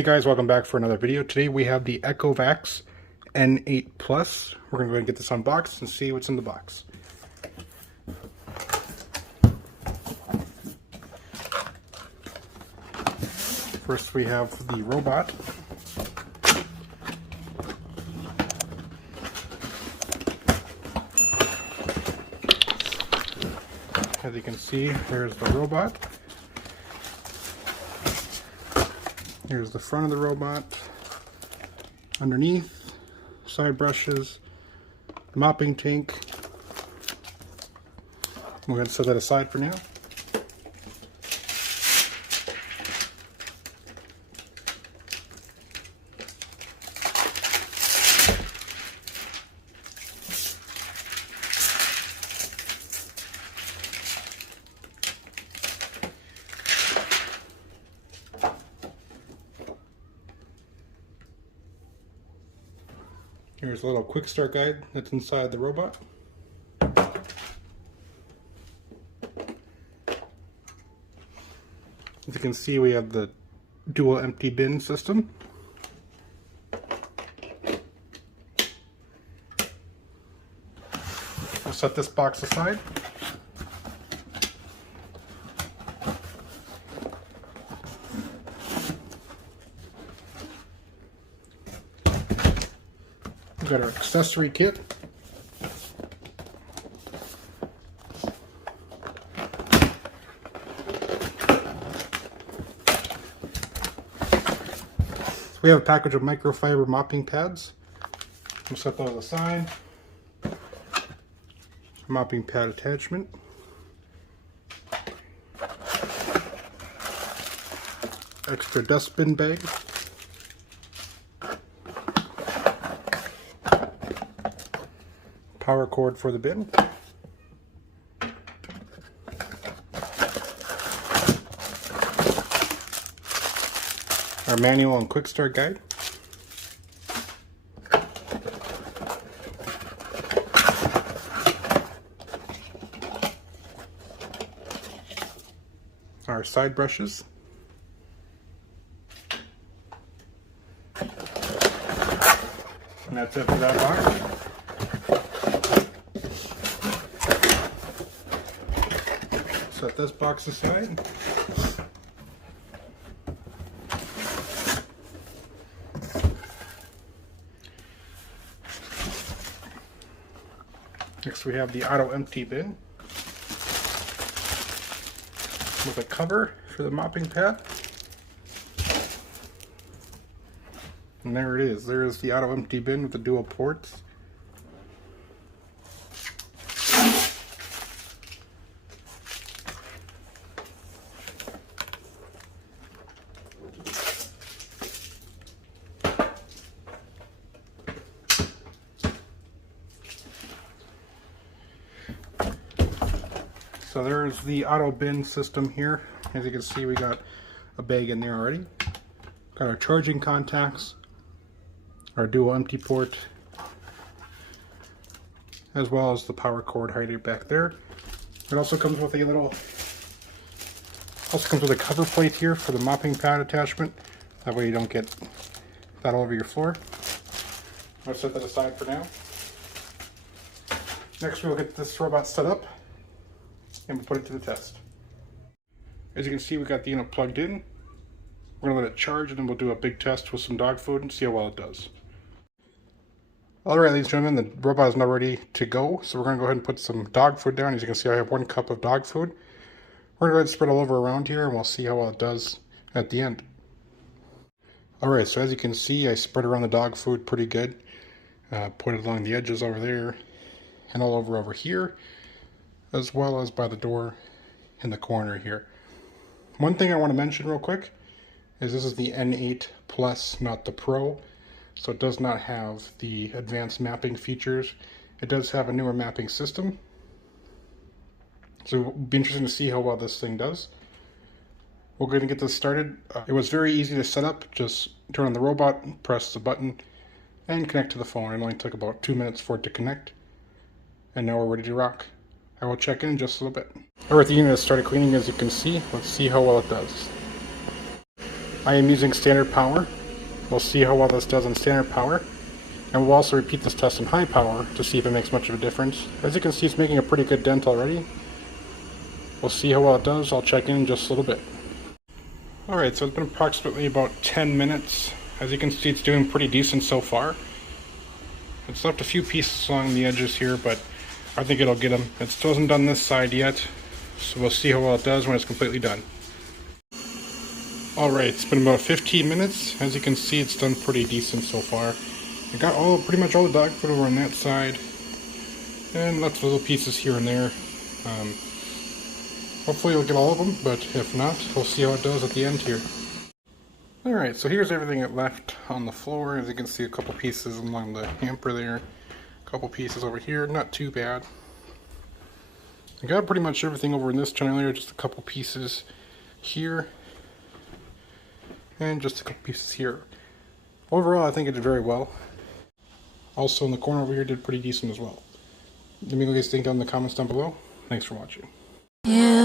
Hey guys, welcome back for another video. Today we have the Ecovacs N8 Plus. We're going to go ahead and get this unboxed and see what's in the box. First we have the robot. As you can see, there's the robot. Here's the front of the robot. Underneath, side brushes, mopping tank. We're going to set that aside for now. Here's a little quick start guide that's inside the robot. As you can see, we have the dual empty bin system. We'll set this box aside. We've got our accessory kit. So we have a package of microfiber mopping pads. We'll set those aside. Mopping pad attachment. Extra dustbin bag. Power cord for the bin. Our manual and quick start guide. Our side brushes. And that's it for that box. Set this box aside. Next we have the auto empty bin with a cover for the mopping pad. And there it is. There is the auto empty bin with the dual ports. So there's the auto bin system here. As you can see, we got a bag in there already. Got our charging contacts, our dual empty port, as well as the power cord hiding back there. It also comes with a cover plate here for the mopping pad attachment. That way you don't get that all over your floor. I'll set that aside for now. Next we'll get this robot set up and we'll put it to the test. As you can see, we got the unit plugged in. We're going to let it charge and then we'll do a big test with some dog food and see how well it does. Alright, ladies and gentlemen, the robot is now ready to go. So we're going to go ahead and put some dog food down. As you can see, I have 1 cup of dog food. We're going to go ahead and spread all over around here and we'll see how well it does at the end. Alright, so as you can see, I spread around the dog food pretty good. Put it along the edges over there and all over here, as well as by the door in the corner here. One thing I want to mention real quick is this is the N8 Plus, not the Pro, so it does not have the advanced mapping features. It does have a newer mapping system, so it'll be interesting to see how well this thing does. We're going to get this started. It was very easy to set up. Just turn on the robot, press the button, and connect to the phone. It only took about 2 minutes for it to connect, and now we're ready to rock. I will check in just a little bit. Alright, the unit has started cleaning, as you can see. Let's see how well it does. I am using standard power. We'll see how well this does on standard power. And we'll also repeat this test in high power to see if it makes much of a difference. As you can see, it's making a pretty good dent already. We'll see how well it does. I'll check in just a little bit. Alright, so it's been approximately about 10 minutes. As you can see, it's doing pretty decent so far. It's left a few pieces along the edges here, but I think it'll get them. It still hasn't done this side yet, so we'll see how well it does when it's completely done. Alright, it's been about 15 minutes. As you can see, it's done pretty decent so far. I got pretty much all the dog food over on that side, and lots of little pieces here and there. Hopefully you'll get all of them, but if not, we'll see how it does at the end here. Alright, so here's everything it left on the floor. As you can see, a couple pieces along the hamper there, a couple pieces over here, not too bad. I got pretty much everything over in this channel area, just a couple pieces here, and just a couple pieces here. Overall, I think it did very well. Also in the corner over here did pretty decent as well. Let me know what you guys think down in the comments down below. Thanks for watching. Yeah.